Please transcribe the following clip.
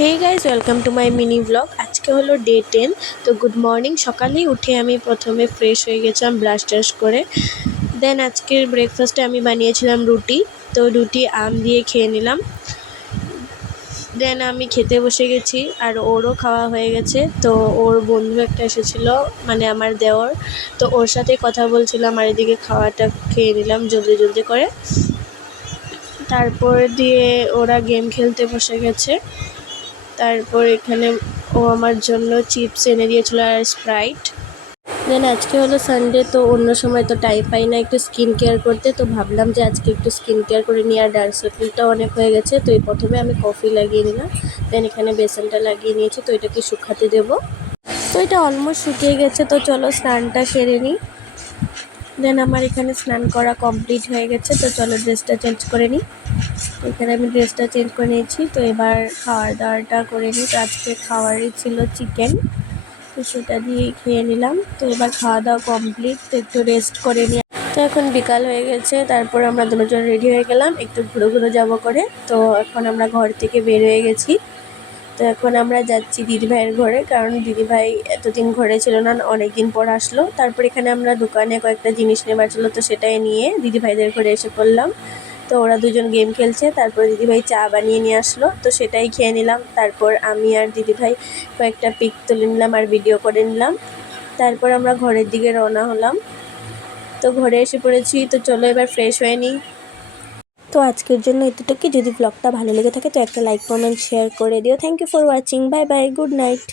Hey guys welcome to my mini blog. আজকে হলো day 10। তো গুড মর্নিং। সকালেই উঠে আমি প্রথমে ফ্রেশ হয়ে গেছিলাম ব্রাশ টাশ করে। দেন আজকের ব্রেকফাস্টে আমি বানিয়েছিলাম রুটি। তো রুটি আম দিয়ে খেয়ে নিলাম। দেন আমি খেতে বসে গেছি আর ওরও খাওয়া হয়ে গেছে। তো ওর বন্ধু একটা এসেছিলো, মানে আমার দেওর। তো ওর সাথে কথা বলছিলাম আর এদিকে খাওয়াটা খেয়ে নিলাম জলদি জলদি করে। তারপর দিয়ে ওরা গেম খেলতে বসে গেছে। তারপর এখানে ও আমার জন্য চিপস এনে দিয়েছিল আর স্প্রাইট। দেন আজকে হলো সানডে, তো অন্য সময় তো টাইম পাই না একটু স্কিন কেয়ার করতে। তো ভাবলাম যে আজকে একটু স্কিন কেয়ার করে নিই। আর ডার্ক সার্কেলটাও অনেক হয়ে গেছে, তো এই প্রথমে আমি কফি লাগিয়ে নিলাম। দেন এখানে বেসনটা লাগিয়ে নিয়েছি, তো এটাকে শুকাতে দেবো। তো এটা অলমোস্ট শুকিয়ে গেছে, তো চলো স্নানটা সেরে নিই। দেন আমার এখানে স্নান করা কমপ্লিট হয়ে গেছে, তো চলো ড্রেসটা চেঞ্জ করে নিই। এখানে আমি ড্রেসটা চেঞ্জ করে নিয়েছি। তো এবার খাওয়ার দাওয়াটা করে নিই। তো আজকে খাওয়ারই ছিল চিকেন, তো সেটা দিয়ে খেয়ে নিলাম। তো এবার খাওয়া দাওয়া কমপ্লিট, তো একটু রেস্ট করে নিই। তো এখন বিকাল হয়ে গেছে, তারপর আমরা দুজন রেডি হয়ে গেলাম একটু ঘুরে যাবো করে। তো এখন আমরা ঘর থেকে বের হয়ে গেছি। তো এখন আমরা যাচ্ছি দিদিভাইয়ের ঘরে, কারণ দিদিভাই এতদিন ঘরে ছিল না, অনেক দিন পর আসলো। তারপর এখানে আমরা দোকানে কয়েকটা জিনিস নেবার ছিল, তো সেটাই নিয়ে দিদিভাইদের ঘরে এসে পড়লাম। তো ওরা দুজন গেম খেলছে, তারপর দিদিভাই চা বানিয়ে নিয়ে আসলো, তো সেটাই খেয়ে নিলাম। তারপর আমি আর দিদিভাই কয়েকটা পিক তুলে নিলাম আর ভিডিও করে নিলাম। তারপর আমরা ঘরের দিকে রওনা হলাম। তো ঘরে এসে পড়েছি, তো চলো এবার ফ্রেশ হয়ে নিই। তো আজকের জন্য এতটুকুই। যদি ব্লগটা ভালো লেগে থাকে তো একটা লাইক কমেন্ট শেয়ার করে দিও। Thank you for watching. Bye bye, good night.